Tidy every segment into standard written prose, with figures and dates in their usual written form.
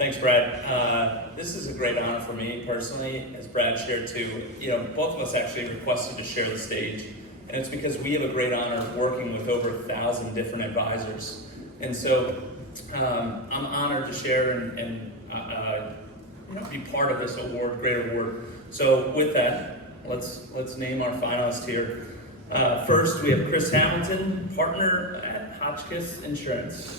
Thanks, Brad. This is a great honor for me personally, as Brad shared too. Both of us actually requested to share the stage, and it's because we have a great honor of working with over 1,000 different advisors. And so I'm honored to share and be part of this great award. So with that, let's name our finalists here. First, we have Chris Hamilton, partner at Hawkins Insurance.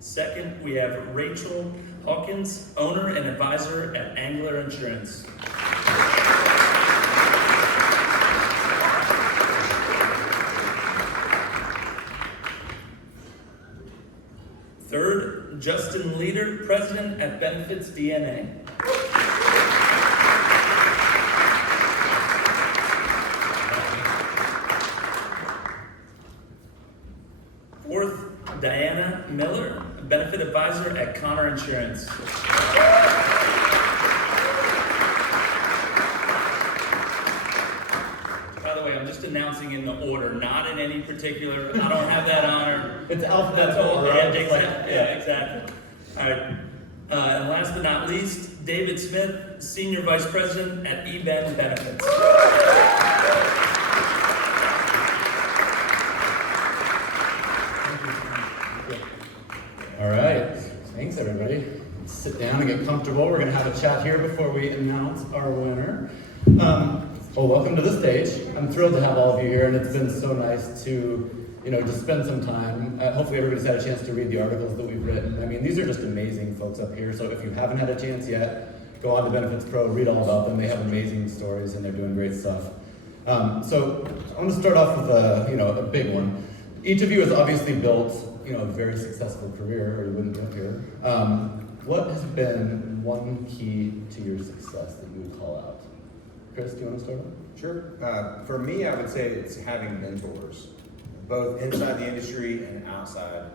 Second, we have Rachel Hawkins, owner and advisor at Angler Insurance. Third, Justin Leader, president at Benefits DNA. Fourth, Diana Miller, benefit advisor at Connor Insurance. By the way, I'm just announcing in the order, not in any particular. I don't have that honor. It's alphabetical. Right? Exactly. All right. And last but not least, David Smith, senior vice president at eBen Benefits. All right, thanks everybody. Let's sit down and get comfortable. We're gonna have a chat here before we announce our winner. Welcome to the stage. I'm thrilled to have all of you here, and it's been so nice to, just spend some time. Hopefully everybody's had a chance to read the articles that we've written. I mean, these are just amazing folks up here, so if you haven't had a chance yet, go on to BenefitsPRO, read all about them. They have amazing stories and they're doing great stuff. So I want to start off with a big one. Each of you has obviously built a very successful career, or you wouldn't be up here. What has been one key to your success that you would call out? Chris, do you want to start? Sure. For me, I would say it's having mentors, both inside the industry and outside.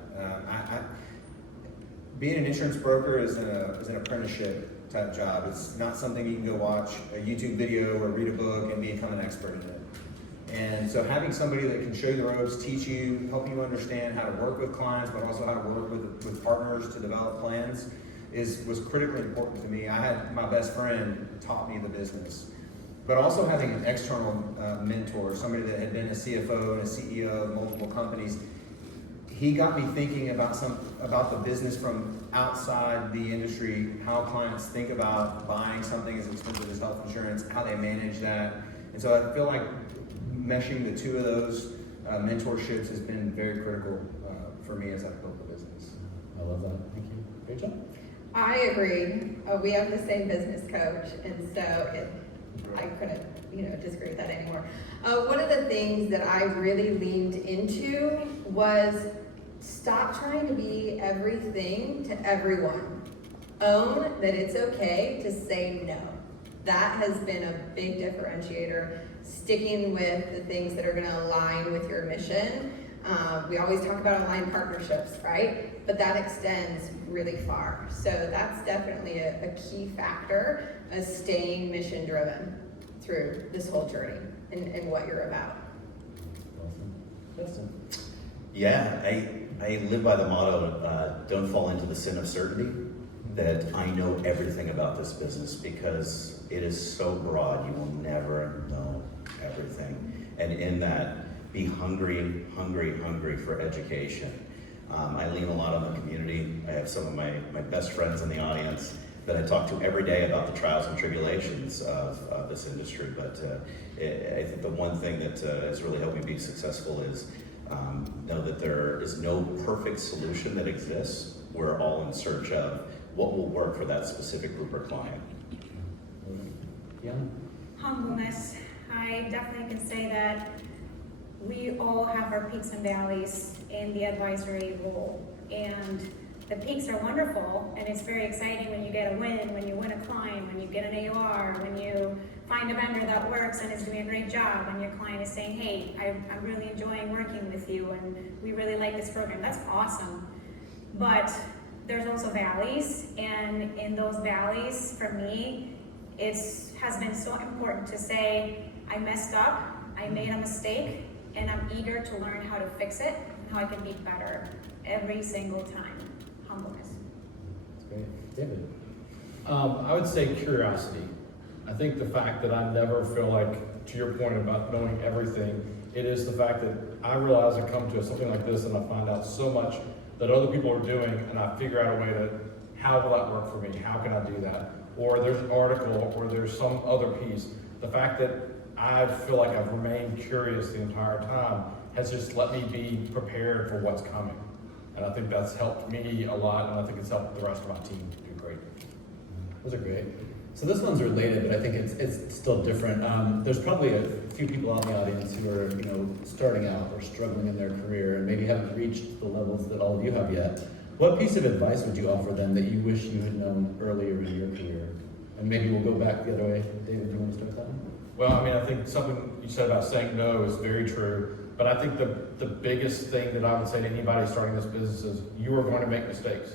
Being an insurance broker is an apprenticeship type job. It's not something you can go watch a YouTube video or read a book and become an expert in it. And so having somebody that can show you the ropes, teach you, help you understand how to work with clients, but also how to work with partners to develop plans was critically important to me. I had my best friend taught me the business, but also having an external mentor, somebody that had been a CFO and a CEO of multiple companies. He got me thinking about the business from outside the industry, how clients think about buying something as expensive as health insurance, how they manage that. And so I feel like meshing the two of those mentorships has been very critical for me as I've built the business. I love that. Thank you. Rachel? I agree. We have the same business coach, and so I couldn't, disagree with that anymore. One of the things that I really leaned into was stop trying to be everything to everyone. Own that it's okay to say no. That has been a big differentiator. Sticking with the things that are going to align with your mission. We always talk about aligned partnerships, right? But that extends really far. So that's definitely a key factor of staying mission driven through this whole journey and what you're about. Awesome. Justin? Yeah, I live by the motto, don't fall into the sin of certainty, that I know everything about this business because it is so broad, you will never know everything. And in that, be hungry for education. I lean a lot on the community. I have some of my best friends in the audience that I talk to every day about the trials and tribulations of this industry. But I think the one thing that has really helped me be successful is know that there is no perfect solution that exists. We're all in search of what will work for that specific group or client. Yeah. Humbleness. I definitely can say that we all have our peaks and valleys in the advisory role, and the peaks are wonderful, and it's very exciting when you get a win, when you win a client, when you get an AOR, when you find a vendor that works and is doing a great job, and your client is saying, hey, I'm really enjoying working with you, and we really like this program. That's awesome. But there's also valleys, and in those valleys, for me, has been so important to say, I messed up, I made a mistake, and I'm eager to learn how to fix it and how I can be better every single time. Humbleness. That's great. David? I would say curiosity. I think the fact that I never feel like, to your point about knowing everything, it is the fact that I realize I come to something like this and I find out so much that other people are doing, and I figure out a way to, how will that work for me? How can I do that? Or there's an article, or there's some other piece. The fact that I feel like I've remained curious the entire time has just let me be prepared for what's coming. And I think that's helped me a lot, and I think it's helped the rest of my team do great. Those are great. So this one's related, but I think it's still different. There's probably a few people out in the audience who are, starting out or struggling in their career and maybe haven't reached the levels that all of you have yet. What piece of advice would you offer them that you wish you had known earlier in your career? And maybe we'll go back the other way. David, do you want to start that one? Well, I mean, I think something you said about saying no is very true, but I think the biggest thing that I would say to anybody starting this business is you are going to make mistakes.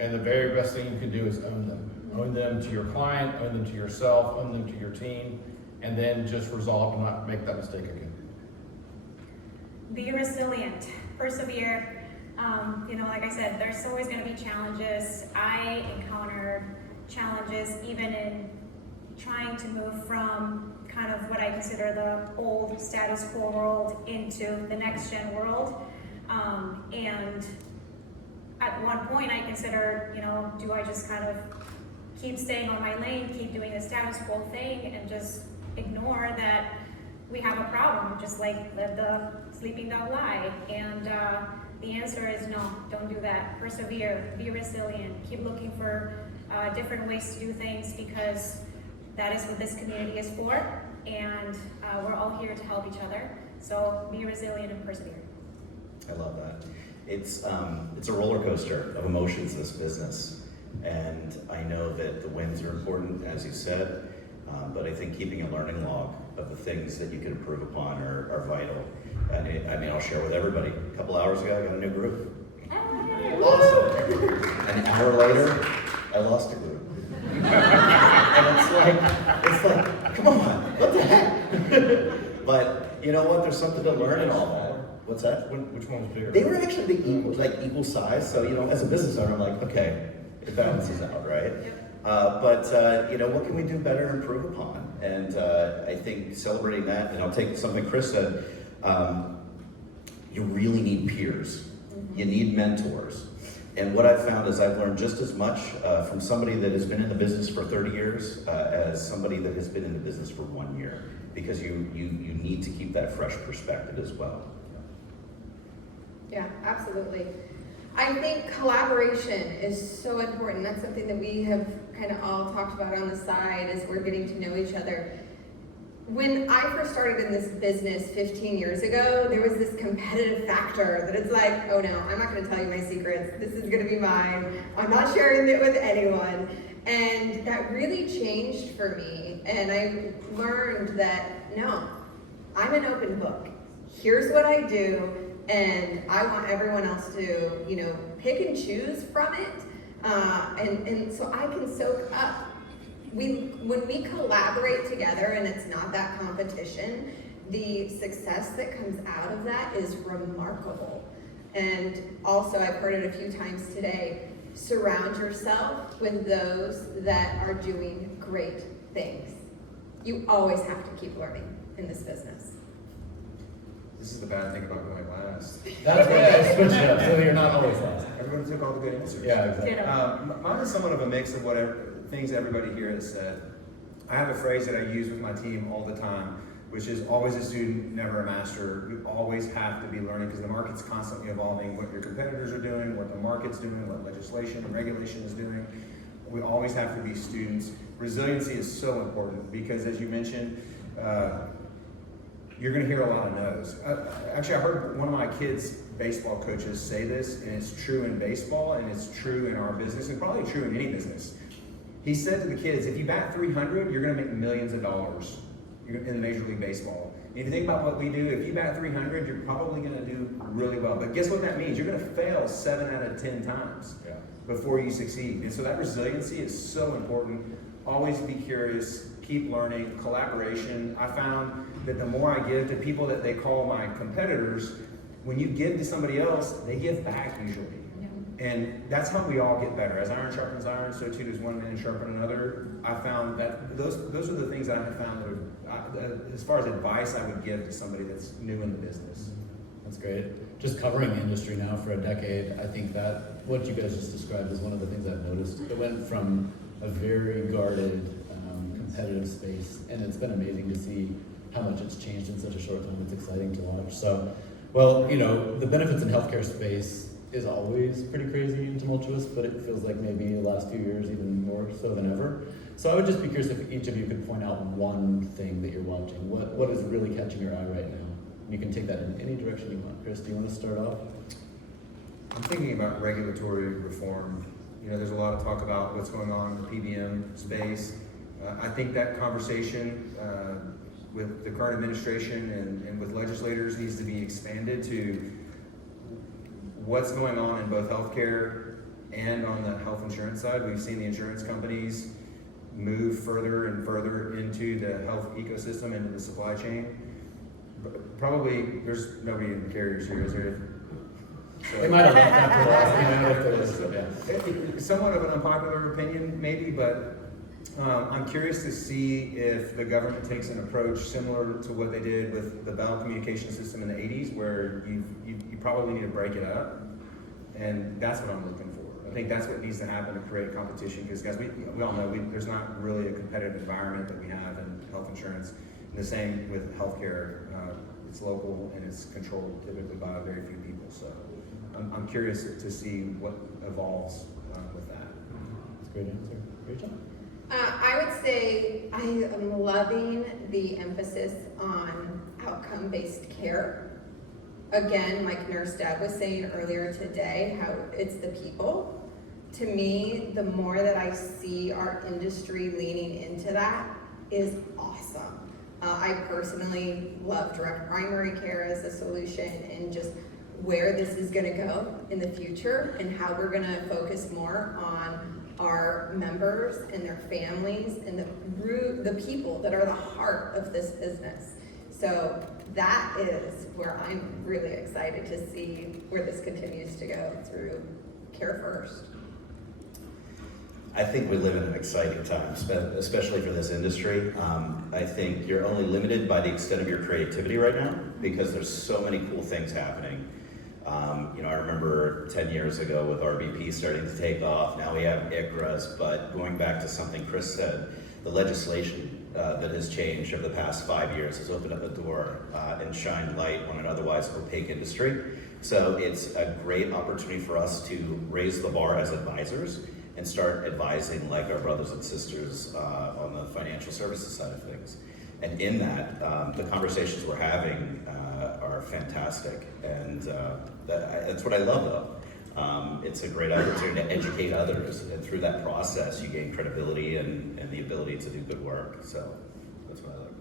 And the very best thing you can do is own them. Own them to your client, own them to yourself, own them to your team, and then just resolve to not make that mistake again. Be resilient, persevere. Like I said, there's always going to be challenges. I encountered challenges even in trying to move from kind of what I consider the old status quo world into the next gen world. And at one point I considered, do I just kind of keep staying on my lane, keep doing the status quo thing, and just ignore that we have a problem, just like the sleeping dog lie. And the answer is no, don't do that. Persevere, be resilient, keep looking for different ways to do things, because that is what this community is for, and we're all here to help each other. So be resilient and persevere. I love that. It's a roller coaster of emotions, this business. And I know that the wins are important, as you said, but I think keeping a learning log of the things that you can improve upon are vital. And I'll share with everybody. A couple hours ago, I got a new group. Awesome. An hour later, I lost a group. And it's like, come on, what the heck? But you know what? There's something to learn in all that. What's that? Which one was bigger? They were actually equal size. So as a business owner, I'm like, okay, it balances out, right? But what can we do better and improve upon? And I think celebrating that, and I'll take something Chris said, you really need peers. You need mentors. And what I've found is I've learned just as much from somebody that has been in the business for 30 years as somebody that has been in the business for 1 year, because you need to keep that fresh perspective as well. Yeah, absolutely. I think collaboration is so important. That's something that we have kind of all talked about on the side as we're getting to know each other. When I first started in this business 15 years ago, there was this competitive factor that it's like, oh no, I'm not going to tell you my secrets. This is going to be mine. I'm not sharing it with anyone. And that really changed for me. And I learned that, no, I'm an open book. Here's what I do. And I want everyone else to, pick and choose from it. And so I can soak up. When we collaborate together and it's not that competition, the success that comes out of that is remarkable. And also, I've heard it a few times today, surround yourself with those that are doing great things. You always have to keep learning in this business. This is the bad thing about going last. That's why I switched it up, so you're not always last. Everyone took all the good answers. Yeah, exactly. Mine is somewhat of a mix of things everybody here has said. I have a phrase that I use with my team all the time, which is always a student, never a master. You always have to be learning, because the market's constantly evolving. What your competitors are doing, what the market's doing, what legislation and regulation is doing. We always have to be students. Resiliency is so important because, as you mentioned, you're going to hear a lot of no's. Actually, I heard one of my kids' baseball coaches say this, and it's true in baseball, and it's true in our business, and probably true in any business. He said to the kids, if you bat 300, you're going to make millions of dollars in Major League Baseball. And if you think about what we do, if you bat 300, you're probably going to do really well. But guess what that means? You're going to fail 7 out of 10 times before you succeed. And so that resiliency is so important. always be curious, keep learning, collaboration. I found that the more I give to people that they call my competitors, when you give to somebody else, they give back usually. And that's how we all get better. As iron sharpens iron, so too does one man sharpen another. I found that those are the things that I have found that as far as advice I would give to somebody that's new in the business. That's great. Just covering the industry now for a decade, I think that what you guys just described is one of the things I've noticed. It went from a very guarded, competitive space, and it's been amazing to see how much it's changed in such a short time. It's exciting to watch. So, well, the benefits in healthcare space is always pretty crazy and tumultuous, but it feels like maybe the last few years even more so than ever. So I would just be curious if each of you could point out one thing that you're watching. What is really catching your eye right now? You can take that in any direction you want. Chris, do you want to start off? I'm thinking about regulatory reform. There's a lot of talk about what's going on in the PBM space. I think that conversation with the current administration and with legislators needs to be expanded to what's going on in both healthcare and on the health insurance side. We've seen the insurance companies move further and further into the health ecosystem, into the supply chain. Probably, there's nobody in the carriers here, is there? They might have left after the last meeting if there is, so yeah. It's somewhat of an unpopular opinion, maybe, but I'm curious to see if the government takes an approach similar to what they did with the bowel communication system in the 80s, where you probably need to break it up, and that's what I'm looking for. I think that's what needs to happen to create competition, because guys, we all know there's not really a competitive environment that we have in health insurance. And the same with healthcare. It's local and it's controlled typically by very few people. So I'm curious to see what evolves with that. That's a great answer. Great job. I would say I am loving the emphasis on outcome-based care. Again, like Nurse Deb was saying earlier today, how it's the people. To me, the more that I see our industry leaning into that is awesome. I personally love direct primary care as a solution, and just where this is going to go in the future and how we're going to focus more on our members and their families and the people that are the heart of this business. So that is where I'm really excited to see where this continues to go through Care First. I think we live in an exciting time, especially for this industry. I think you're only limited by the extent of your creativity right now, because there's so many cool things happening. I remember 10 years ago with RBP starting to take off. Now we have ICRAs, but going back to something Chris said, the legislation that has changed over the past 5 years has opened up a door and shined light on an otherwise opaque industry. So it's a great opportunity for us to raise the bar as advisors and start advising like our brothers and sisters on the financial services side of things. And in that, the conversations we're having are fantastic. And that's what I love, though. It's a great opportunity to educate others. And through that process, you gain credibility and the ability to do good work. So that's what I like.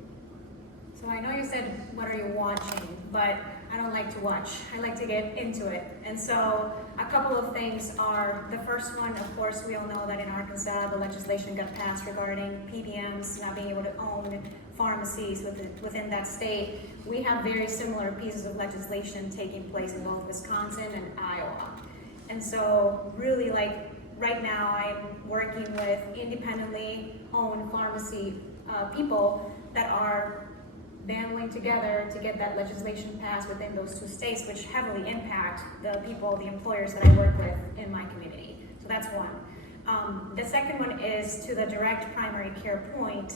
So I know you said, what are you watching? But I don't like to watch. I like to get into it. And so a couple of things are, the first one, of course, we all know that in Arkansas, the legislation got passed regarding PBMs not being able to own pharmacies within that state. We have very similar pieces of legislation taking place in both Wisconsin and Iowa. And so really, like right now, I'm working with independently owned pharmacy people that are banding together to get that legislation passed within those two states, which heavily impact the people, the employers that I work with in my community. So that's one. The second one is to the direct primary care point.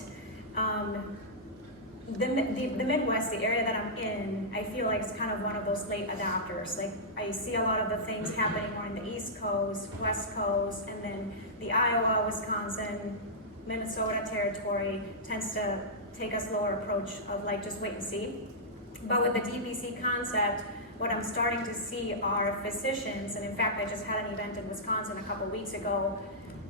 The Midwest, the area that I'm in, I feel like it's kind of one of those late adopters. Like I see a lot of the things happening more in the East Coast, West Coast, and then the Iowa, Wisconsin, Minnesota territory tends to take a slower approach of like just wait and see. But with the DPC concept, what I'm starting to see are physicians, and in fact I just had an event in Wisconsin a couple weeks ago,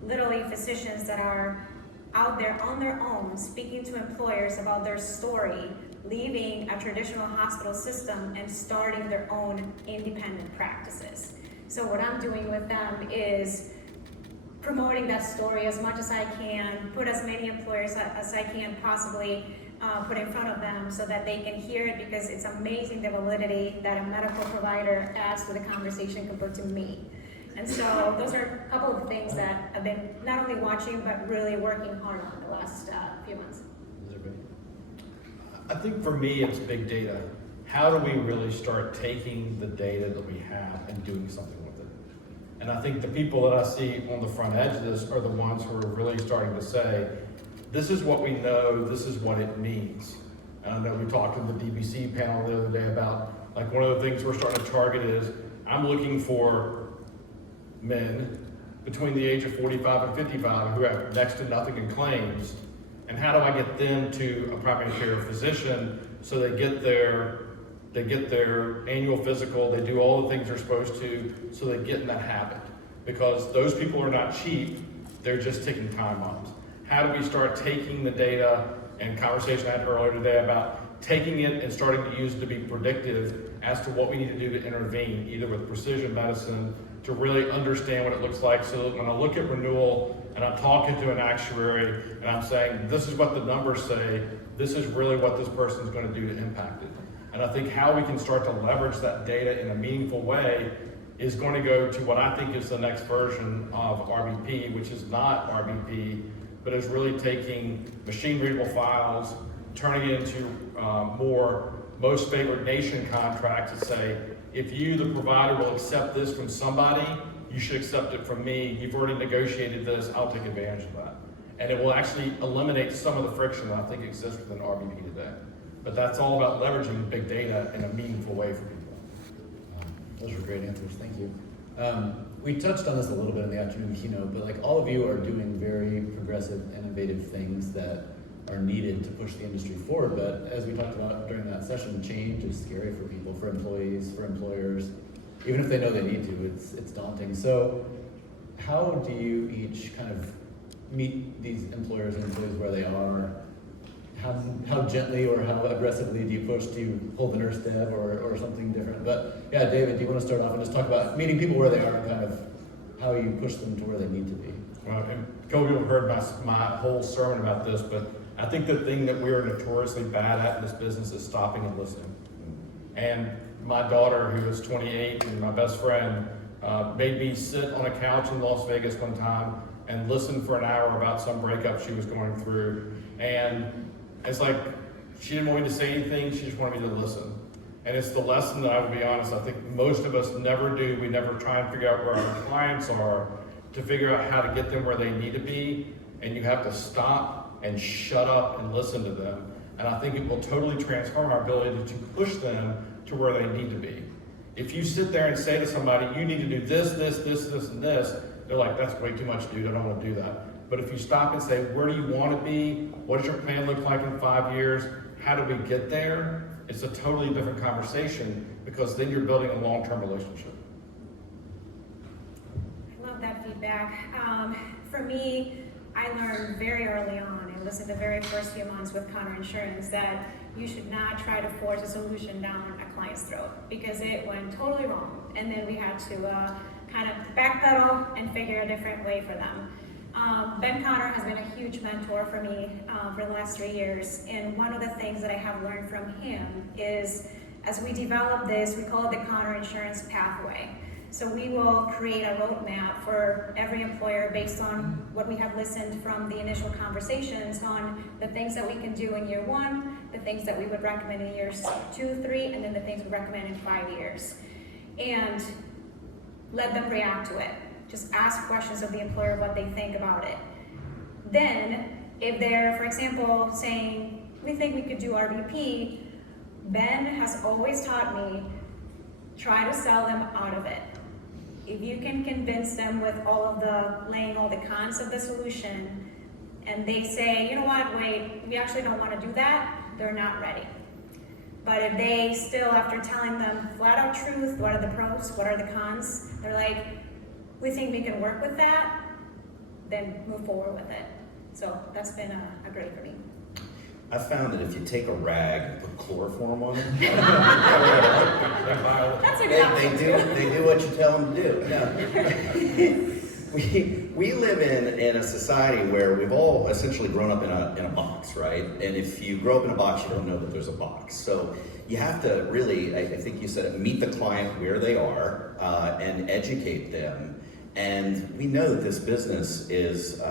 literally physicians that are out there on their own speaking to employers about their story, leaving a traditional hospital system and starting their own independent practices. So what I'm doing with them is promoting that story as much as I can, put as many employers as I can possibly put in front of them so that they can hear it, because it's amazing the validity that a medical provider adds to the conversation compared to me. And so those are a couple of things that I've been not only watching, but really working hard on the last few months. I think for me, it's big data. How do we really start taking the data that we have and doing something with it? And I think the people that I see on the front edge of this are the ones who are really starting to say, this is what we know, this is what it means. And I know we talked in the DBC panel the other day about, like, one of the things we're starting to target is, I'm looking for men between the age of 45 and 55 who have next to nothing in claims, and how do I get them to a primary care physician so they get their annual physical, they do all the things they're supposed to, so they get in that habit. Because those people are not cheap, they're just ticking time bombs. How do we start taking the data, and conversation I had earlier today about taking it and starting to use it to be predictive as to what we need to do to intervene, either with precision medicine, to really understand what it looks like, so that when I look at renewal and I'm talking to an actuary and I'm saying, this is what the numbers say, this is really what this person's going to do to impact it. And I think how we can start to leverage that data in a meaningful way is going to go to what I think is the next version of RBP, which is not RBP, but is really taking machine readable files, turning it into more most favored nation contracts that say, if you, the provider, will accept this from somebody, you should accept it from me. You've already negotiated this, I'll take advantage of that. And it will actually eliminate some of the friction that I think exists within RBP today. But that's all about leveraging big data in a meaningful way for people. Those were great answers, thank you. We touched on this a little bit in the afternoon keynote, but like all of you are doing very progressive, innovative things that are needed to push the industry forward. But as we talked about during that session, change is scary for people, for employees, for employers. Even if they know they need to, it's daunting. So how do you each kind of meet these employers and employees where they are? How gently or how aggressively do you push? Do you hold the nurse dev or something different? But yeah, David, do you want to start off and just talk about meeting people where they are and kind of how you push them to where they need to be? And Kobe heard my whole sermon about this, but I think the thing that we are notoriously bad at in this business is stopping and listening. And my daughter, who is 28 and my best friend, made me sit on a couch in Las Vegas one time and listen for an hour about some breakup she was going through. And it's like, she didn't want me to say anything, she just wanted me to listen. And it's the lesson that I would be honest, I think most of us never do. We never try and figure out where our clients are to figure out how to get them where they need to be. And you have to stop and shut up and listen to them. And I think it will totally transform our ability to push them to where they need to be. If you sit there and say to somebody, you need to do this, this, this, this, and this, they're like, that's way too much, dude, I don't want to do that. But if you stop and say, where do you want to be? What does your plan look like in 5 years? How do we get there? It's a totally different conversation, because then you're building a long-term relationship. I love that feedback. For me, I learned very early on, it was in the very first few months with Connor Insurance, that you should not try to force a solution down a client's throat, because it went totally wrong. And then we had to kind of backpedal and figure a different way for them. Ben Connor has been a huge mentor for me for the last 3 years, and one of the things that I have learned from him is, as we develop this, we call it the Connor Insurance Pathway. So we will create a roadmap for every employer based on what we have listened from the initial conversations on the things that we can do in year 1, the things that we would recommend in years 2, 3, and then the things we recommend in 5 years. And let them react to it. Just ask questions of the employer what they think about it. Then, if they're, for example, saying, we think we could do RBP, Ben has always taught me, try to sell them out of it. If you can convince them with laying all the cons of the solution, and they say, you know what, wait, we actually don't want to do that, they're not ready. But if they still, after telling them flat out truth, what are the pros, what are the cons, they're like, we think we can work with that, then move forward with it. So that's been a great for me. I found that if you take a rag and put chloroform on it, That's a good option. they do what you tell them to do. No. we live in a society where we've all essentially grown up in a box, right? And if you grow up in a box, you don't know that there's a box. So you have to really, I think you said it, meet the client where they are and educate them. And we know that this business is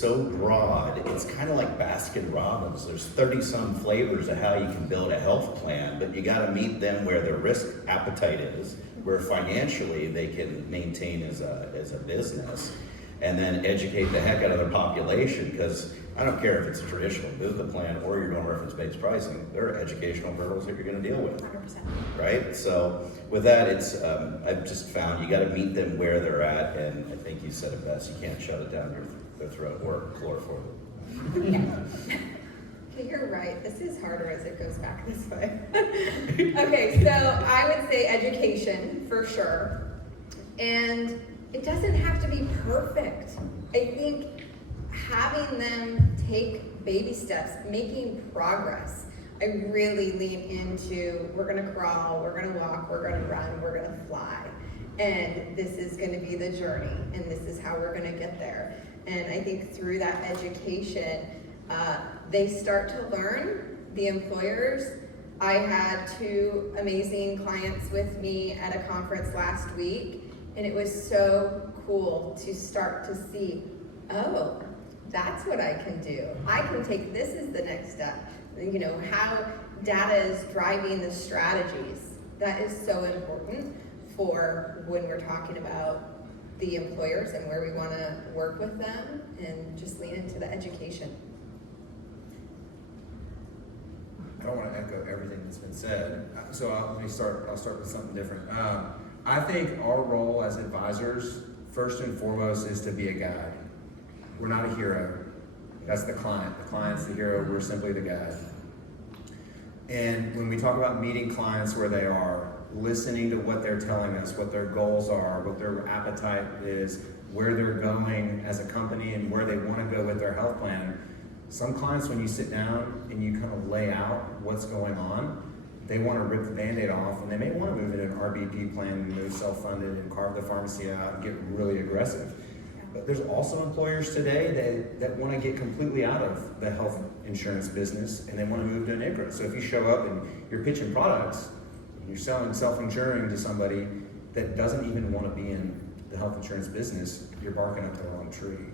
so broad. It's kind of like Baskin Robbins. There's 30-some flavors of how you can build a health plan, but you got to meet them where their risk appetite is, where financially they can maintain as a business, and then educate the heck out of their population, because I don't care if it's a traditional business plan or you're doing reference-based pricing, there are educational hurdles that you're going to deal with. 100%. Right? So with that, it's I've just found you got to meet them where they're at, and I think you said it best. You can't shove it down their throat or chloroform. Okay, you're right. This is harder as it goes back this way. Okay, so I would say education for sure. And it doesn't have to be perfect. I think having them take baby steps, making progress. I really lean into, we're gonna crawl, we're gonna walk, we're gonna run, we're gonna fly. And this is gonna be the journey, and this is how we're gonna get there. And I think through that education, they start to learn, the employers. I had 2 amazing clients with me at a conference last week, and it was so cool to start to see, oh, that's what I can do. I can take this as the next step. You know, how data is driving the strategies. That is so important for when we're talking about the employers and where we want to work with them, and just lean into the education. I don't want to echo everything that's been said, so I'll start with something different. I think our role as advisors, first and foremost, is to be a guide. We're not a hero. That's the client. The client's the hero. We're simply the guide. And when we talk about meeting clients where they are, listening to what they're telling us, what their goals are, what their appetite is, where they're going as a company, and where they want to go with their health plan. Some clients, when you sit down and you kind of lay out what's going on, they want to rip the Band-Aid off, and they may want to move it in an RBP plan and move self-funded and carve the pharmacy out and get really aggressive. But there's also employers today that want to get completely out of the health insurance business, and they want to move to an ICHRA. So if you show up and you're pitching products, and you're selling self-insuring to somebody that doesn't even want to be in the health insurance business, you're barking up the wrong tree.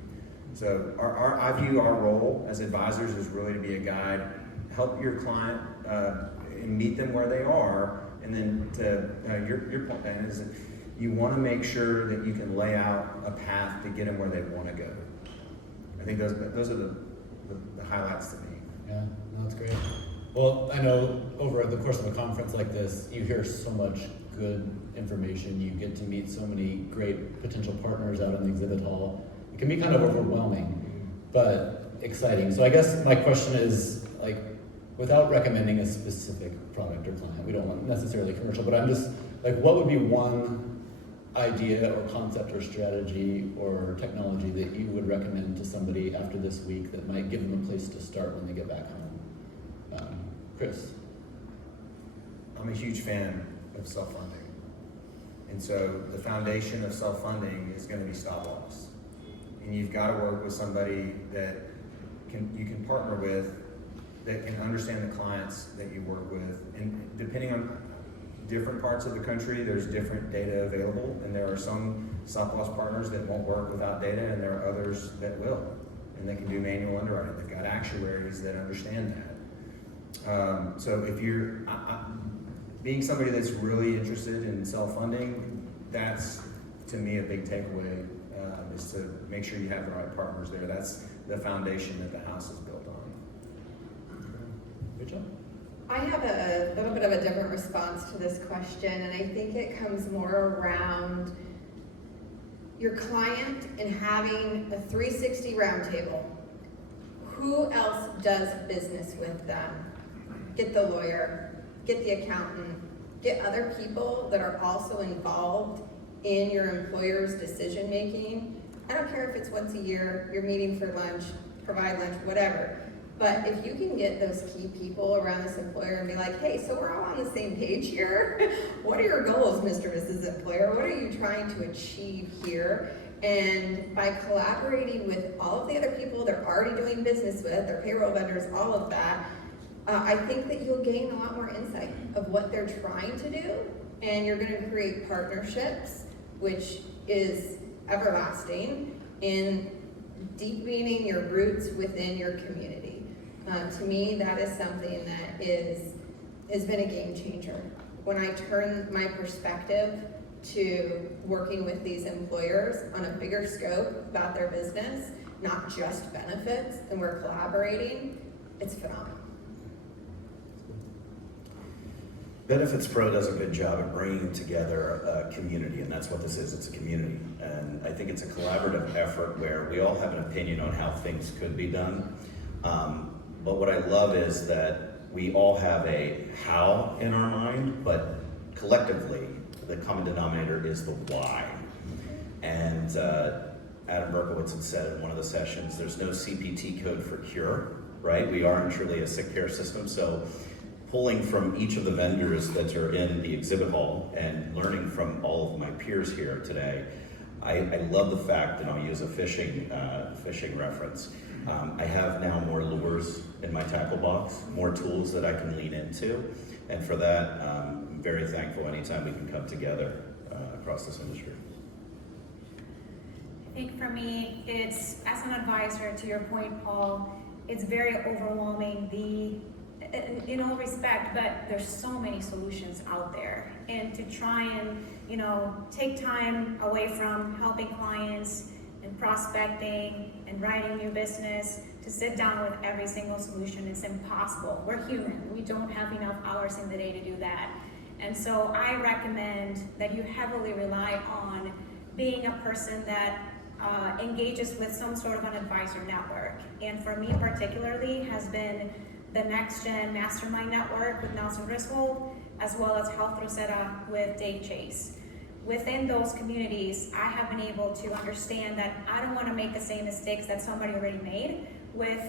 So I view our role as advisors is really to be a guide, help your client and meet them where they are, and then to your point, Dan, is that you want to make sure that you can lay out a path to get them where they want to go. I think those are the highlights to me. Yeah, no, that's great. Well, I know over the course of a conference like this, you hear so much good information. You get to meet so many great potential partners out in the exhibit hall. It can be kind of overwhelming, but exciting. So I guess my question is, like, without recommending a specific product or client, we don't want necessarily commercial, but I'm just, like, what would be one idea or concept or strategy or technology that you would recommend to somebody after this week that might give them a place to start when they get back home? Chris? I'm a huge fan of self-funding. And so the foundation of self-funding is going to be stop loss. And you've got to work with somebody that you can partner with, that can understand the clients that you work with. And depending on different parts of the country, there's different data available, and there are some stop loss partners that won't work without data, and there are others that will, and they can do manual underwriting. They've got actuaries that understand that. So if you're being somebody that's really interested in self-funding, that's to me a big takeaway, is to make sure you have the right partners there. That's the foundation that the house is built on. Good job. I have a little bit of a different response to this question, and I think it comes more around your client and having a 360 roundtable. Who else does business with them? Get the lawyer, get the accountant, get other people that are also involved in your employer's decision making. I don't care if it's once a year, you're meeting for lunch, provide lunch, whatever. But if you can get those key people around this employer and be like, hey, so we're all on the same page here. What are your goals, Mr. and Mrs. Employer? What are you trying to achieve here? And by collaborating with all of the other people they're already doing business with, their payroll vendors, all of that, I think that you'll gain a lot more insight of what they're trying to do, and you're gonna create partnerships, which is everlasting, in deepening your roots within your community. To me, that is something that has been a game changer. When I turn my perspective to working with these employers on a bigger scope about their business, not just benefits, and we're collaborating, it's phenomenal. BenefitsPRO does a good job of bringing together a community, and that's what this is. It's a community. And I think it's a collaborative effort where we all have an opinion on how things could be done. But what I love is that we all have a how in our mind, but collectively, the common denominator is the why. And Adam Berkowitz had said in one of the sessions, there's no CPT code for cure, right? We are truly a sick care system. So pulling from each of the vendors that are in the exhibit hall and learning from all of my peers here today, I love the fact, and I'll use a fishing reference. I have now more lures in my tackle box, more tools that I can lean into. And for that, I'm very thankful anytime we can come together across this industry. I think for me, it's, as an advisor, to your point, Paul, it's very overwhelming, in all respect, but there's so many solutions out there. And to try and, take time away from helping clients and prospecting and writing new business, to sit down with every single solution, it's impossible. We're human. We don't have enough hours in the day to do that. And so I recommend that you heavily rely on being a person that engages with some sort of an advisor network. And for me particularly has been the Next Gen Mastermind Network with Nelson Griswold, as well as Health Rosetta with Dave Chase. Within those communities, I have been able to understand that I don't want to make the same mistakes that somebody already made with,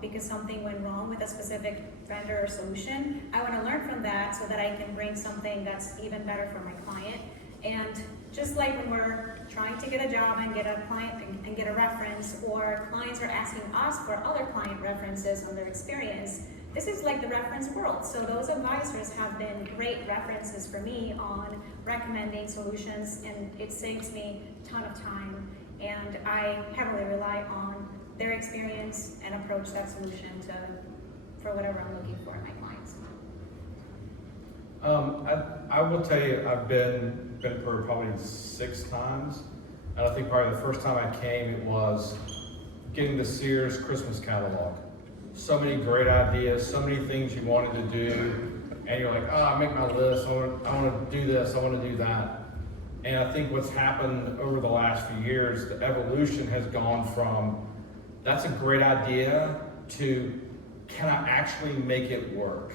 because something went wrong with a specific vendor or solution. I want to learn from that so that I can bring something that's even better for my client. And just like when we're trying to get a job and get a client and get a reference, or clients are asking us for other client references on their experience, this is like the reference world. So those advisors have been great references for me on recommending solutions, and it saves me a ton of time. And I heavily rely on their experience and approach that solution for whatever I'm looking for in my clients. I will tell you, I've been for probably 6 times, and I think probably the first time I came, it was getting the Sears Christmas catalog. So many great ideas, so many things you wanted to do, and you're like, I make my list, I want to do this, I want to do that. And I think what's happened over the last few years, the evolution has gone from, that's a great idea, to, can I actually make it work?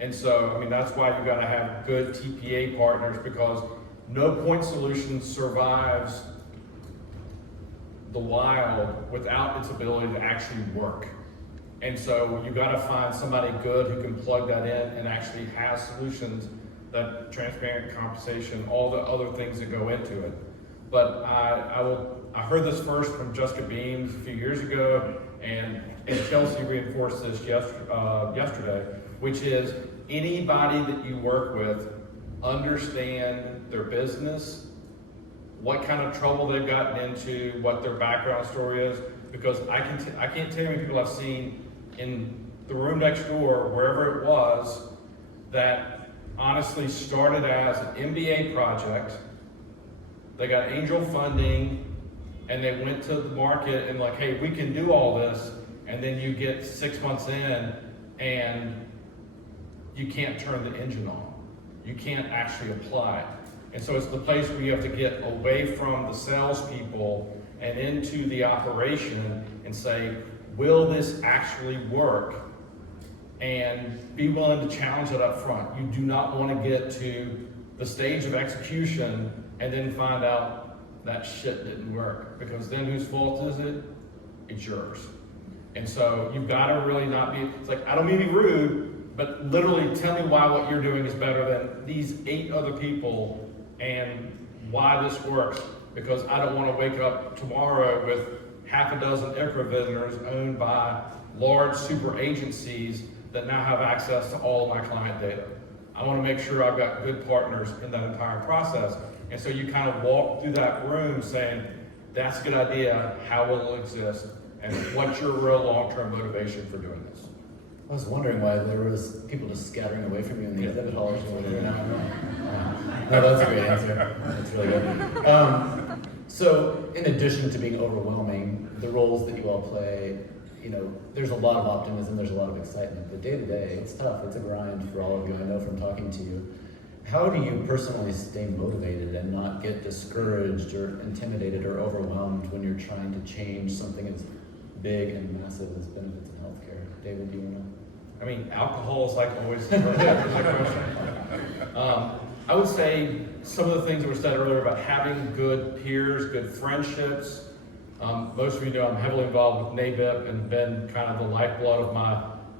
And so, that's why you've got to have good TPA partners, because no point solution survives the wild without its ability to actually work. And so you've got to find somebody good who can plug that in and actually has solutions, that transparent compensation, all the other things that go into it. But I heard this first from Jessica Beams a few years ago, and Chelsea reinforced this yesterday, which is anybody that you work with, understand their business, what kind of trouble they've gotten into, what their background story is, because I can't tell you how many people I've seen in the room next door, wherever it was, that honestly started as an MBA project. They got angel funding, and they went to the market and like, hey, we can do all this, and then you get 6 months in, and you can't turn the engine on. You can't actually apply it. And so it's the place where you have to get away from the salespeople and into the operation and say, will this actually work? And be willing to challenge it up front. You do not want to get to the stage of execution and then find out that shit didn't work, because then whose fault is it? It's yours. And so you've got to really not be, it's like, I don't mean to be rude, but literally tell me why what you're doing is better than these 8 other people and why this works. because I don't want to wake up tomorrow with half a dozen ICRA vendors owned by large super agencies that now have access to all of my client data. I want to make sure I've got good partners in that entire process. And so you kind of walk through that room saying, that's a good idea, how will it exist, and what's your real long-term motivation for doing this? I was wondering why there was people just scattering away from you in the exhibit hall. No, that's a great answer. That's really good. So in addition to being overwhelming, the roles that you all play, you know, there's a lot of optimism, there's a lot of excitement, but day to day, it's tough, it's a grind for all of you, I know from talking to you. How do you personally stay motivated and not get discouraged or intimidated or overwhelmed when you're trying to change something as big and massive as benefits in healthcare? David, do you want to? I mean, alcohol is like always the question. I would say some of the things that were said earlier about having good peers, good friendships. Most of you know I'm heavily involved with NABIP and been kind of the lifeblood of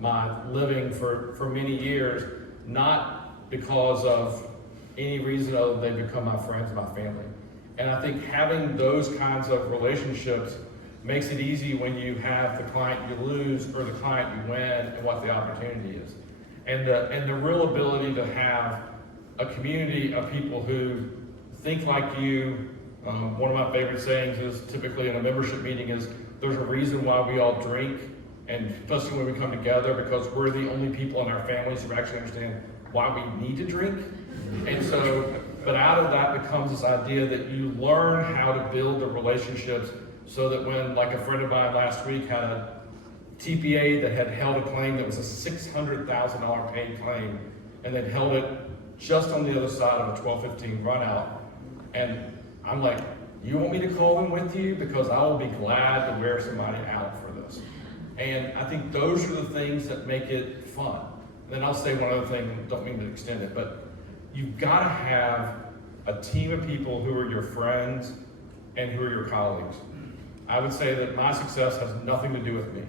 my living for many years, not because of any reason other than they've become my friends, my family. And I think having those kinds of relationships makes it easy when you have the client you lose or the client you win and what the opportunity is. And the real ability to have a community of people who think like you. One of my favorite sayings is typically in a membership meeting is there's a reason why we all drink, and especially when we come together, because we're the only people in our families who actually understand why we need to drink. And so, but out of that becomes this idea that you learn how to build the relationships so that when, like a friend of mine last week had a TPA that had held a claim that was a $600,000 paid claim, and they'd held it just on the other side of a 12:15 run out. And I'm like, you want me to call them with you? Because I will be glad to wear somebody out for this. And I think those are the things that make it fun. And then I'll say one other thing, don't mean to extend it, but you've got to have a team of people who are your friends and who are your colleagues. I would say that my success has nothing to do with me.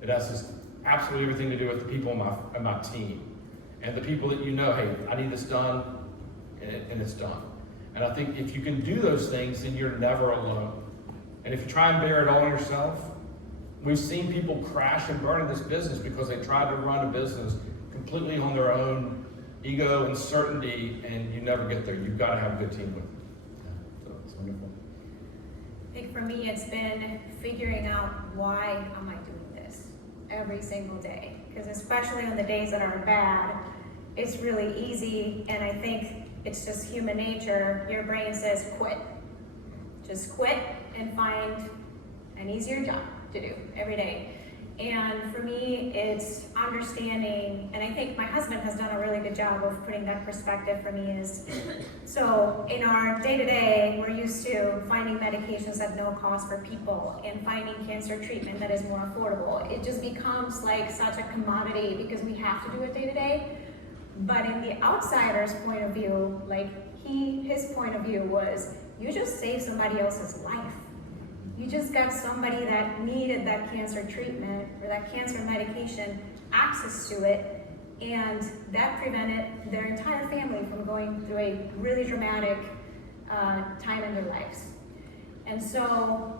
It has absolutely everything to do with the people on my team. And the people that you know, hey, I need this done, and it's done. And I think if you can do those things, then you're never alone. And if you try and bear it all on yourself, we've seen people crash and burn in this business because they tried to run a business completely on their own ego and certainty, and you never get there. You've got to have a good team with you. So it's wonderful. I think for me, it's been figuring out why am I doing this every single day. Because especially on the days that are bad, it's really easy, and I think it's just human nature. Your brain says quit. Just quit and find an easier job to do every day. And for me, it's understanding, and I think my husband has done a really good job of putting that perspective for me is, so in our day-to-day, we're used to finding medications at no cost for people and finding cancer treatment that is more affordable. It just becomes like such a commodity because we have to do it day-to-day. But in the outsider's point of view, like his point of view was, you just saved somebody else's life. You just got somebody that needed that cancer treatment or that cancer medication, access to it, and that prevented their entire family from going through a really dramatic time in their lives. And so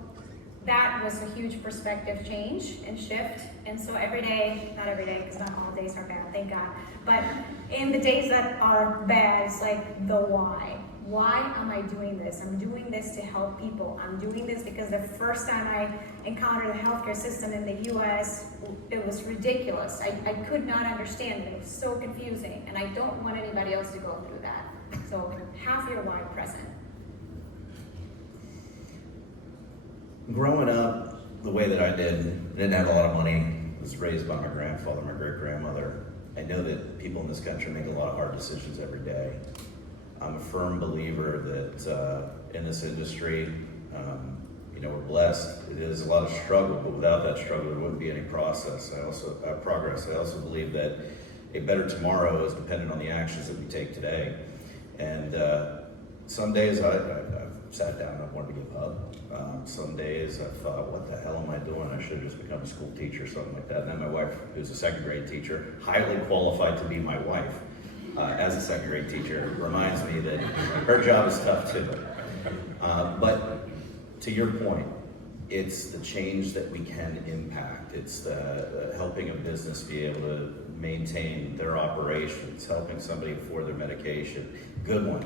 that was a huge perspective change and shift. And so every day, not every day, because not all days are bad, thank God, but in the days that are bad, it's like the why. Why am I doing this? I'm doing this to help people. I'm doing this because the first time I encountered the healthcare system in the US, it was ridiculous. I could not understand it. It was so confusing, and I don't want anybody else to go through that. So have your why present. Growing up the way that I didn't have a lot of money, was raised by my grandfather, my great-grandmother. I know that people in this country make a lot of hard decisions every day. I'm a firm believer that in this industry, we're blessed. It is a lot of struggle, but without that struggle, there wouldn't be any progress. I also believe that a better tomorrow is dependent on the actions that we take today. And some days I've sat down and I've wanted to give up. Some days I thought, what the hell am I doing? I should have just become a school teacher or something like that. And then my wife, who's a second grade teacher, highly qualified to be my wife, as a second grade teacher, reminds me that her job is tough too. But to your point, it's the change that we can impact. It's the helping a business be able to maintain their operations, helping somebody afford their medication. Good one.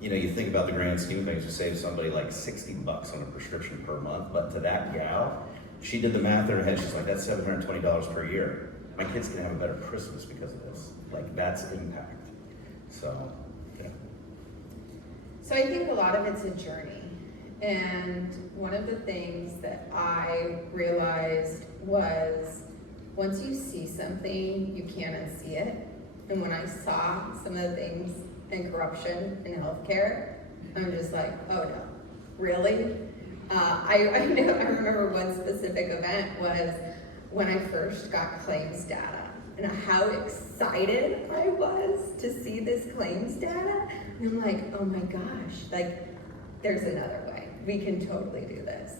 You know, you think about the grand scheme of things, you save somebody like $60 on a prescription per month, but to that gal, she did the math in her head, she's like, that's $720 per year. My kid's gonna have a better Christmas because of this. Like, that's impact. So, yeah. So I think a lot of it's a journey. And one of the things that I realized was once you see something, you can't unsee it. And when I saw some of the things in corruption in healthcare, I'm just like, oh no, really? I remember one specific event was when I first got claims data and how excited I was to see this claims data. And I'm like, oh my gosh, like there's another way. We can totally do this.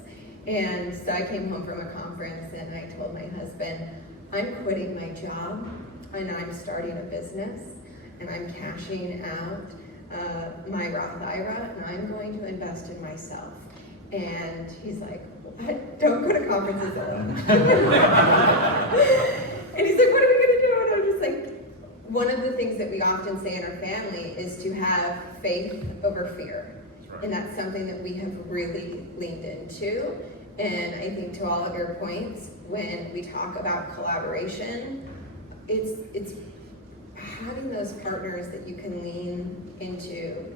And so I came home from a conference and I told my husband, I'm quitting my job and I'm starting a business and I'm cashing out my Roth IRA and I'm going to invest in myself. And he's like, what? Don't go to conferences alone. And he's like, what are we gonna do? And I'm just like, one of the things that we often say in our family is to have faith over fear. And that's something that we have really leaned into. And I think to all of your points, when we talk about collaboration, it's having those partners that you can lean into,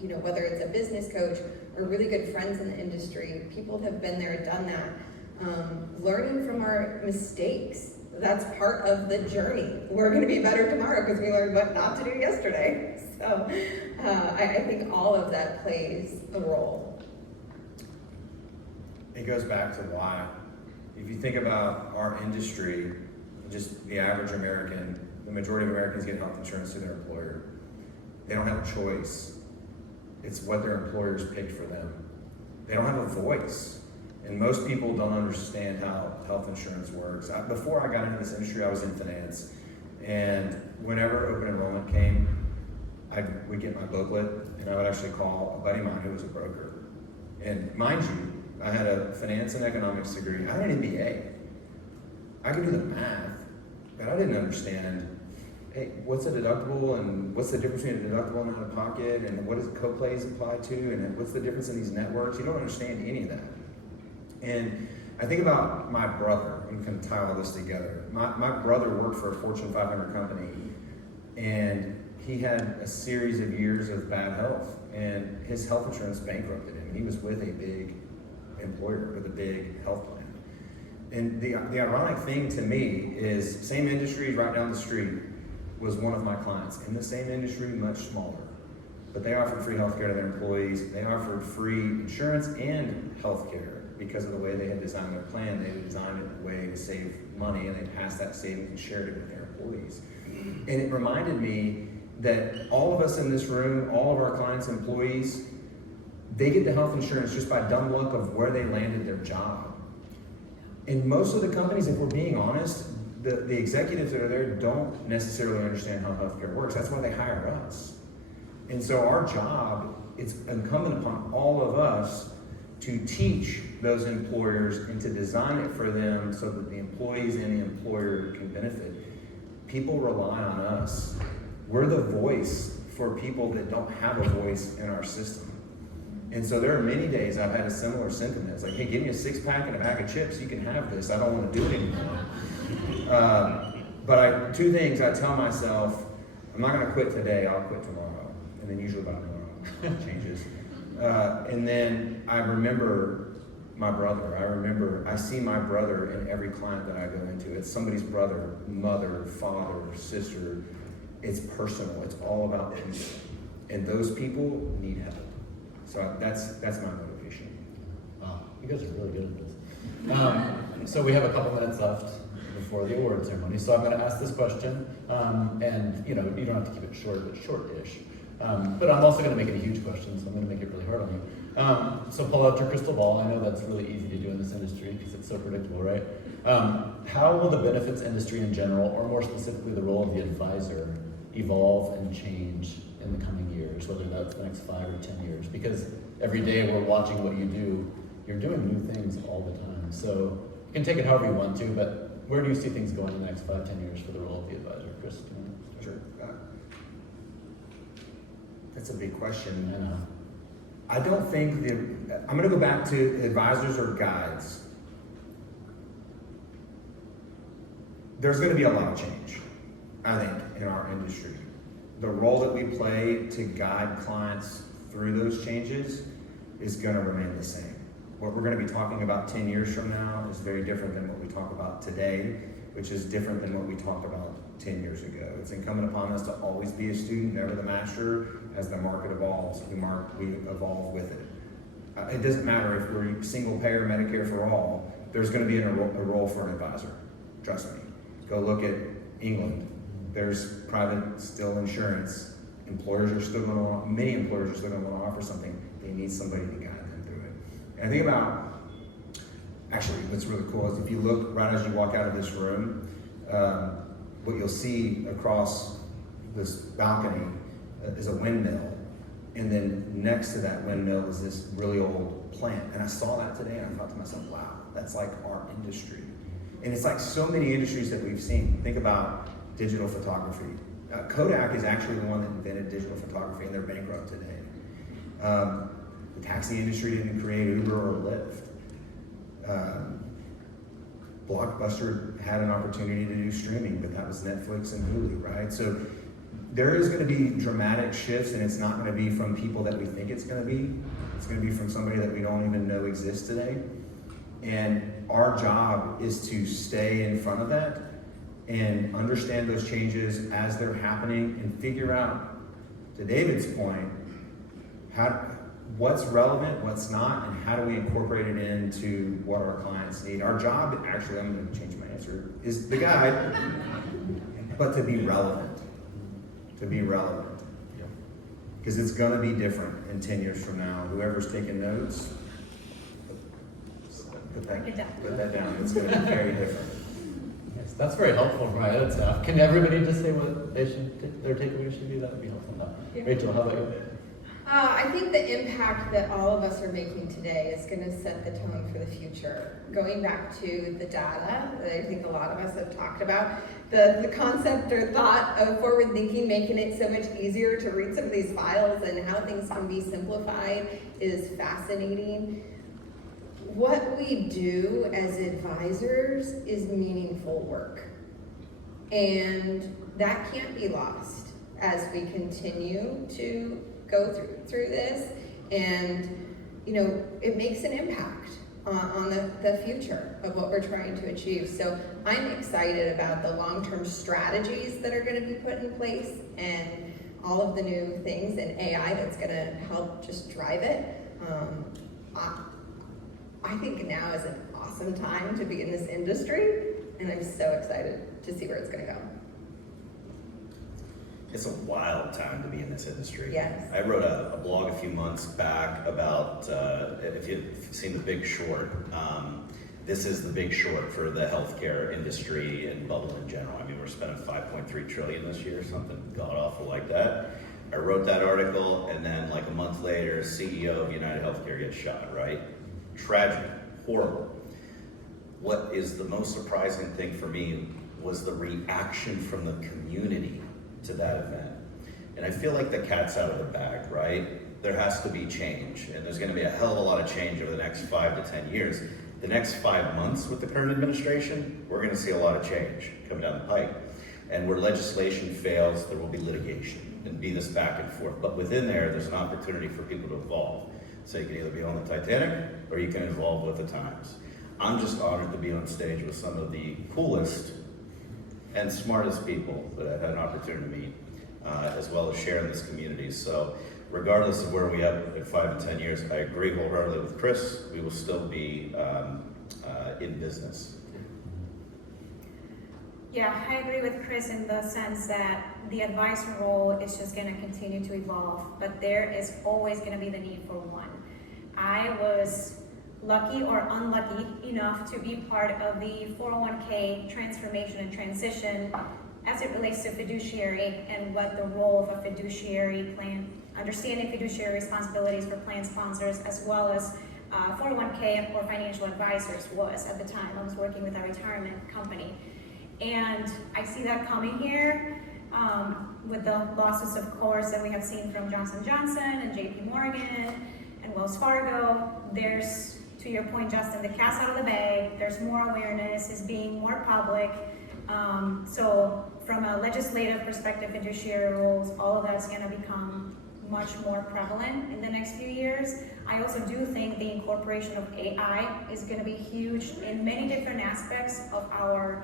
you know, whether it's a business coach or really good friends in the industry. People have been there, done that. Learning from our mistakes, that's part of the journey. We're gonna be better tomorrow because we learned what not to do yesterday. So I think all of that plays a role. It goes back to why. If you think about our industry, just the average American, the majority of Americans get health insurance through their employer. They don't have a choice. It's what their employers picked for them. They don't have a voice. And most people don't understand how health insurance works. Before I got into this industry, I was in finance. And whenever open enrollment came, I would get my booklet and I would actually call a buddy of mine who was a broker. And mind you, I had a finance and economics degree. I had an MBA. I could do the math, but I didn't understand, hey, what's a deductible and what's the difference between a deductible and out of pocket and what does co-pays apply to and what's the difference in these networks? You don't understand any of that. And I think about my brother. I'm going to tie all this together. My brother worked for a Fortune 500 company and he had a series of years of bad health and his health insurance bankrupted him. He was with a big employer with a big health plan. And the ironic thing to me is same industry right down the street was one of my clients. In the same industry, much smaller. But they offered free health care to their employees. They offered free insurance and health care because of the way they had designed their plan. They had designed it in a way to save money and they passed that savings and shared it with their employees. And it reminded me that all of us in this room, all of our clients' employees, they get the health insurance just by dumb luck of where they landed their job. And most of the companies, if we're being honest, the executives that are there don't necessarily understand how healthcare works. That's why they hire us. And so our job, it's incumbent upon all of us to teach those employers and to design it for them so that the employees and the employer can benefit. People rely on us. We're the voice for people that don't have a voice in our system. And so there are many days I've had a similar sentiment. It's like, hey, give me a 6-pack and a bag of chips. You can have this. I don't want to do it anymore. But two things I tell myself, I'm not going to quit today. I'll quit tomorrow. And then usually by tomorrow it changes. And then I remember my brother. I see my brother in every client that I go into. It's somebody's brother, mother, father, sister. It's personal. It's all about people. And those people need help. So that's my motivation. Wow, you guys are really good at this. So we have a couple minutes left before the award ceremony. So I'm going to ask this question, and you don't have to keep it short, but short-ish. But I'm also going to make it a huge question, so I'm going to make it really hard on you. So pull out your crystal ball. I know that's really easy to do in this industry because it's so predictable, right? How will the benefits industry in general, or more specifically the role of the advisor, evolve and change in the coming years, whether that's the next 5 or 10 years, because every day we're watching what you do, you're doing new things all the time. So you can take it however you want to, but where do you see things going in the next 5, 10 years for the role of the advisor? Chris, do you want to Sure. That's a big question. I know. I don't think I'm going to go back to advisors or guides. There's going to be a lot of change, I think, in our industry. The role that we play to guide clients through those changes is going to remain the same. What we're going to be talking about 10 years from now is very different than what we talk about today, which is different than what we talked about 10 years ago. It's incumbent upon us to always be a student, never the master. As the market evolves, we evolve with it. It doesn't matter if we're single payer, Medicare for all, there's going to be a role for an advisor. Trust me. Go look at England. There's private still insurance. Many employers are still going to offer something. They need somebody to guide them through it. And I think about, actually, what's really cool is if you look right as you walk out of this room, what you'll see across this balcony is a windmill. And then next to that windmill is this really old plant. And I saw that today and I thought to myself, wow, that's like our industry. And it's like so many industries that we've seen. Think about digital photography. Kodak is actually the one that invented digital photography, and they're bankrupt today. The taxi industry didn't create Uber or Lyft. Blockbuster had an opportunity to do streaming, but that was Netflix and Hulu, right? So there is going to be dramatic shifts, and it's not going to be from people that we think it's going to be. It's going to be from somebody that we don't even know exists today. And our job is to stay in front of that and understand those changes as they're happening and figure out, to David's point, what's relevant, what's not, and how do we incorporate it into what our clients need. Our job, actually, I'm going to change my answer, is the guide, but to be relevant. To be relevant. Because it's going to be different in 10 years from now. Whoever's taking notes, put that down. It's going to be very different. Yes, that's very helpful for my edit staff. Can everybody just say what their takeaway should be? That would be helpful. Yeah. Rachel, how about you? I think the impact that all of us are making today is going to set the tone for the future. Going back to the data that I think a lot of us have talked about, the concept or thought of forward thinking, making it so much easier to read some of these files and how things can be simplified is fascinating. What we do as advisors is meaningful work, and that can't be lost as we continue to go through this. And it makes an impact on the future of what we're trying to achieve. So I'm excited about the long-term strategies that are going to be put in place and all of the new things and AI that's going to help just drive it. I think now is an awesome time to be in this industry, and I'm so excited to see where it's going to go. It's a wild time to be in this industry. Yes. I wrote a blog a few months back about, if you've seen The Big Short, this is the big short for the healthcare industry and bubble in general. I mean, we're spending $5.3 trillion this year, something god-awful like that. I wrote that article, and then like a month later, CEO of United Healthcare gets shot, right? Tragic, horrible. What is the most surprising thing for me was the reaction from the community to that event. And I feel like the cat's out of the bag, right? There has to be change, and there's going to be a hell of a lot of change over the next 5 to 10 years. The next 5 months with the current administration, we're going to see a lot of change coming down the pike. And where legislation fails, there will be litigation and be this back and forth. But within there's an opportunity for people to evolve. So you can either be on the Titanic or you can evolve with the times. I'm just honored to be on stage with some of the coolest and smartest people that I've had an opportunity to meet, as well as share in this community. So regardless of where we are in 5 and 10 years, I agree wholeheartedly with Chris. We will still be in business. Yeah, I agree with Chris in the sense that the advisor role is just going to continue to evolve, but there is always going to be the need for one. I was lucky or unlucky enough to be part of the 401k transformation and transition as it relates to fiduciary and what the role of a fiduciary plan, understanding fiduciary responsibilities for plan sponsors, as well as 401k or financial advisors was at the time. I was working with a retirement company. And I see that coming here with the losses, of course, that we have seen from Johnson & Johnson and JP Morgan and Wells Fargo. There's, to your point, Justin, the cat's out of the bag. There's more awareness, is being more public. So from a legislative perspective, fiduciary rules, all of that's going to become much more prevalent in the next few years. I also do think the incorporation of AI is going to be huge in many different aspects of our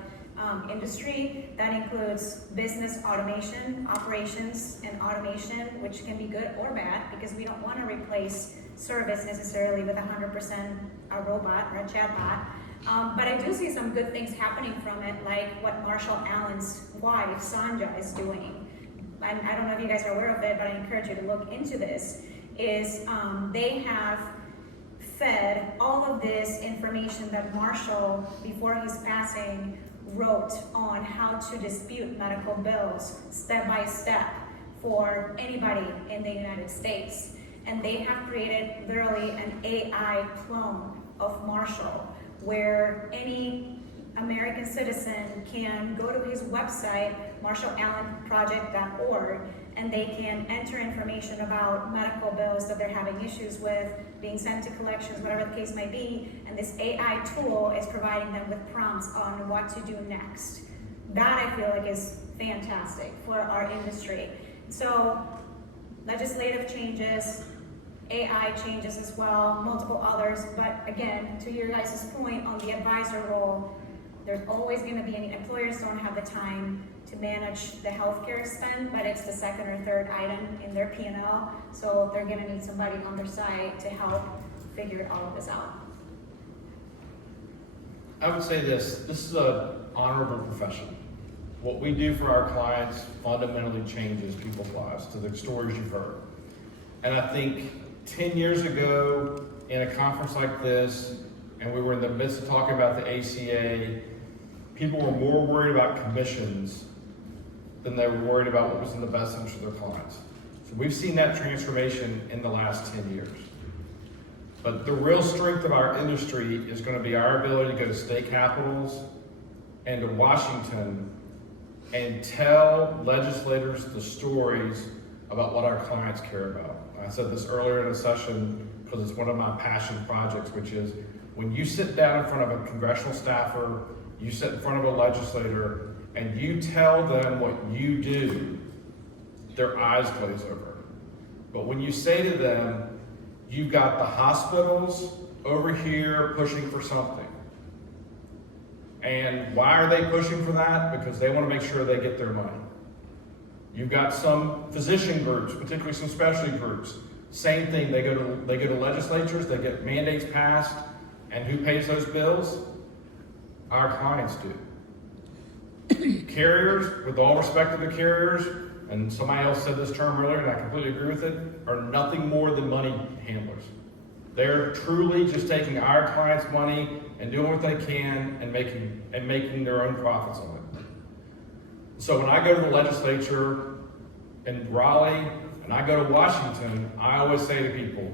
industry. That includes business automation, operations and automation, which can be good or bad, because we don't want to replace service necessarily with 100% a robot or a chatbot. But I do see some good things happening from it, like what Marshall Allen's wife, Sanja, is doing. And I don't know if you guys are aware of it, but I encourage you to look into this, is they have fed all of this information that Marshall, before his passing, wrote on how to dispute medical bills step by step for anybody in the United States. And they have created literally an AI clone of Marshall, where any American citizen can go to his website, marshallallenproject.org, and they can enter information about medical bills that they're having issues with, being sent to collections, whatever the case might be, and this AI tool is providing them with prompts on what to do next. That I feel like is fantastic for our industry. So legislative changes, AI changes as well, multiple others, but again, to your guys' point on the advisor role, there's always going to be, employers don't have the time to manage the healthcare spend, but it's the second or third item in their P&L, so they're going to need somebody on their side to help figure all of this out. I would say this is an honorable profession. What we do for our clients fundamentally changes people's lives, to the stories you've heard. And I think 10 years ago, in a conference like this, and we were in the midst of talking about the ACA, people were more worried about commissions than they were worried about what was in the best interest of their clients. So we've seen that transformation in the last 10 years. But the real strength of our industry is going to be our ability to go to state capitals and to Washington and tell legislators the stories about what our clients care about. I said this earlier in the session because it's one of my passion projects, which is when you sit down in front of a congressional staffer, you sit in front of a legislator, and you tell them what you do, their eyes glaze over. But when you say to them, you've got the hospitals over here pushing for something. And why are they pushing for that? Because they want to make sure they get their money. You've got some physician groups, particularly some specialty groups. Same thing, they go to legislatures, they get mandates passed, and who pays those bills? Our clients do. Carriers, with all respect to the carriers, and somebody else said this term earlier, and I completely agree with it, are nothing more than money handlers. They're truly just taking our clients' money and doing what they can and making their own profits on it. So when I go to the legislature in Raleigh and I go to Washington, I always say to people,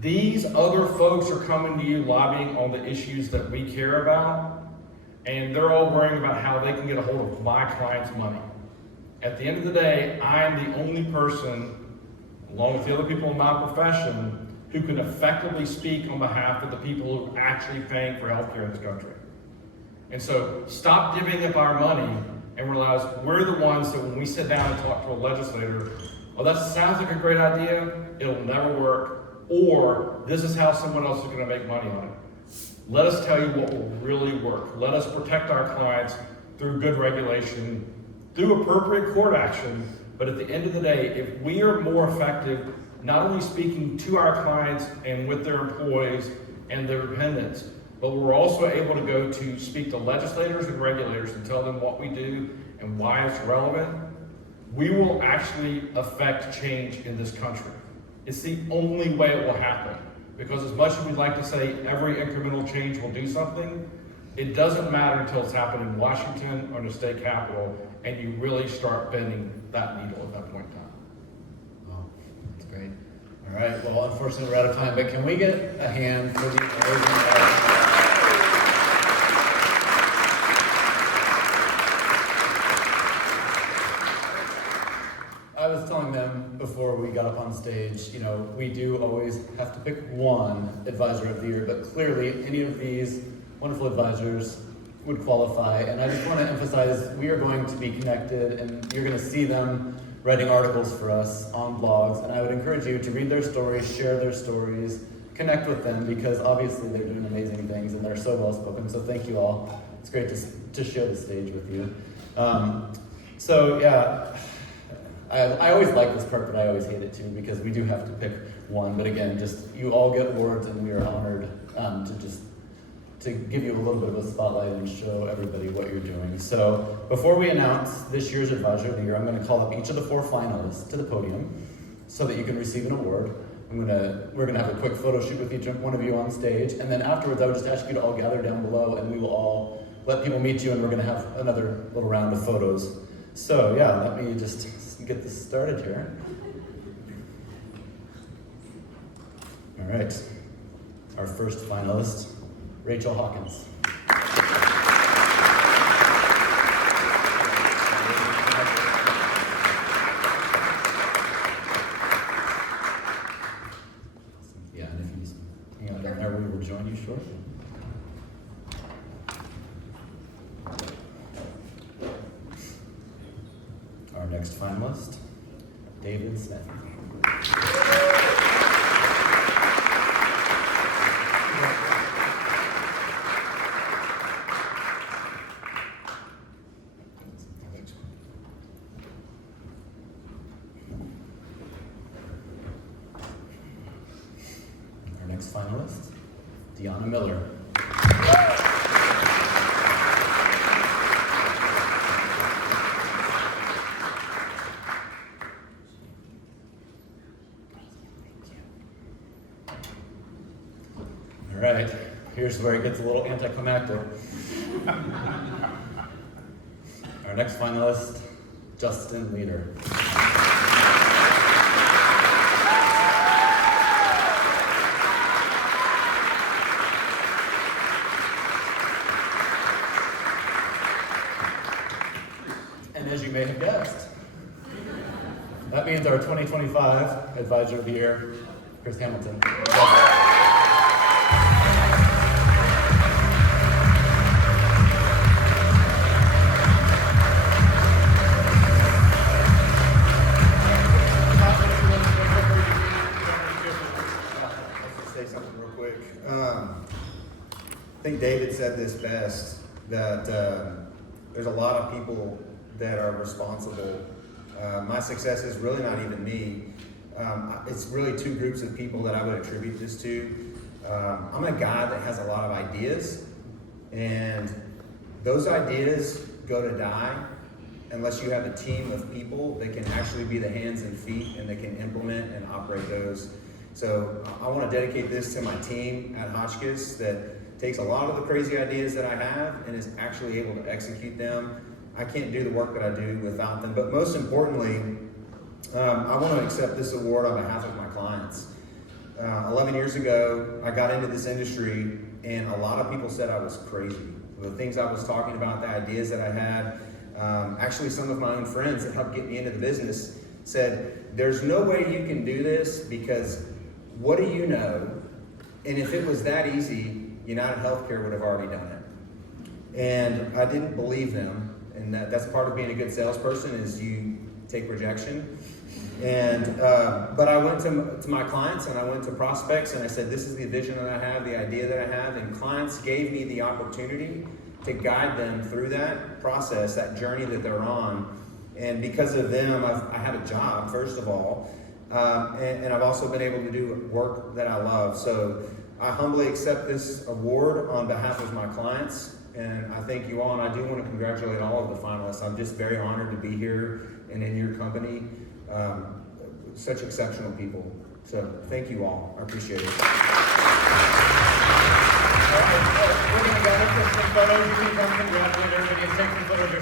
these other folks are coming to you lobbying on the issues that we care about, and they're all worrying about how they can get a hold of my client's money. At the end of the day, I am the only person, along with the other people in my profession, who can effectively speak on behalf of the people who are actually paying for healthcare in this country. And so stop giving up our money and realize we're the ones that when we sit down and talk to a legislator, oh, that sounds like a great idea, it'll never work, or this is how someone else is going to make money on it. Let us tell you what will really work. Let us protect our clients through good regulation, through appropriate court action, but at the end of the day, if we are more effective, not only speaking to our clients and with their employees and their dependents, but we're also able to go to speak to legislators and regulators and tell them what we do and why it's relevant, we will actually affect change in this country. It's the only way it will happen. Because as much as we'd like to say every incremental change will do something, It doesn't matter until it's happened in Washington or in the state capitol, and you really start bending that needle at that point in time. Oh, that's great. All right, well, unfortunately, we're out of time, but can we get a hand for the amazing I was telling them before we got up on stage, you know, we do always have to pick one advisor of the year, but clearly any of these wonderful advisors would qualify. And I just want to emphasize, we are going to be connected, and you're going to see them writing articles for us on blogs. And I would encourage you to read their stories, share their stories, connect with them, because obviously they're doing amazing things and they're so well spoken. So thank you all. It's great to share the stage with you. I always like this part, but I always hate it too, because we do have to pick one. But again, just you all get awards, and we are honored to give you a little bit of a spotlight and show everybody what you're doing. So before we announce this year's Advisor of the Year, I'm going to call up each of the 4 finalists to the podium so that you can receive an award. We're gonna have a quick photo shoot with each one of you on stage, and then afterwards I would just ask you to all gather down below, and we will all let people meet you, and we're gonna have another little round of photos. So yeah, let me just get this started here. All right, our first finalist, Rachel Hawkins. Yeah, and if you just hang out down there, we will join you shortly. Our next finalist, David Smith. Our next finalist, Deanna Miller. All right, here's where it gets a little anticlimactic. Our next finalist, Justin Leader. And as you may have guessed, that means our 2025 Advisor of the Year, Chris Hamilton. I think David said this best, that there's a lot of people that are responsible. My success is really not even me. It's really 2 groups of people that I would attribute this to. I'm a guy that has a lot of ideas, and those ideas go to die unless you have a team of people that can actually be the hands and feet and that can implement and operate those. So I want to dedicate this to my team at Hotchkiss that takes a lot of the crazy ideas that I have and is actually able to execute them. I can't do the work that I do without them. But most importantly, I want to accept this award on behalf of my clients. 11 years ago, I got into this industry, and a lot of people said I was crazy. The things I was talking about, the ideas that I had, actually some of my own friends that helped get me into the business said, there's no way you can do this because what do you know? And if it was that easy, United Healthcare would have already done it. And I didn't believe them. And that's part of being a good salesperson is you take rejection. And but I went to my clients and I went to prospects and I said, this is the vision that I have, the idea that I have. And clients gave me the opportunity to guide them through that process, that journey that they're on. And because of them, I had a job, first of all. And I've also been able to do work that I love. So I humbly accept this award on behalf of my clients. And I thank you all, and I do want to congratulate all of the finalists. I'm just very honored to be here and in your company. Such exceptional people. So thank you all. I appreciate it. All right, we're gonna gather for some photos. You can come congratulate everybody and take some photos yourself.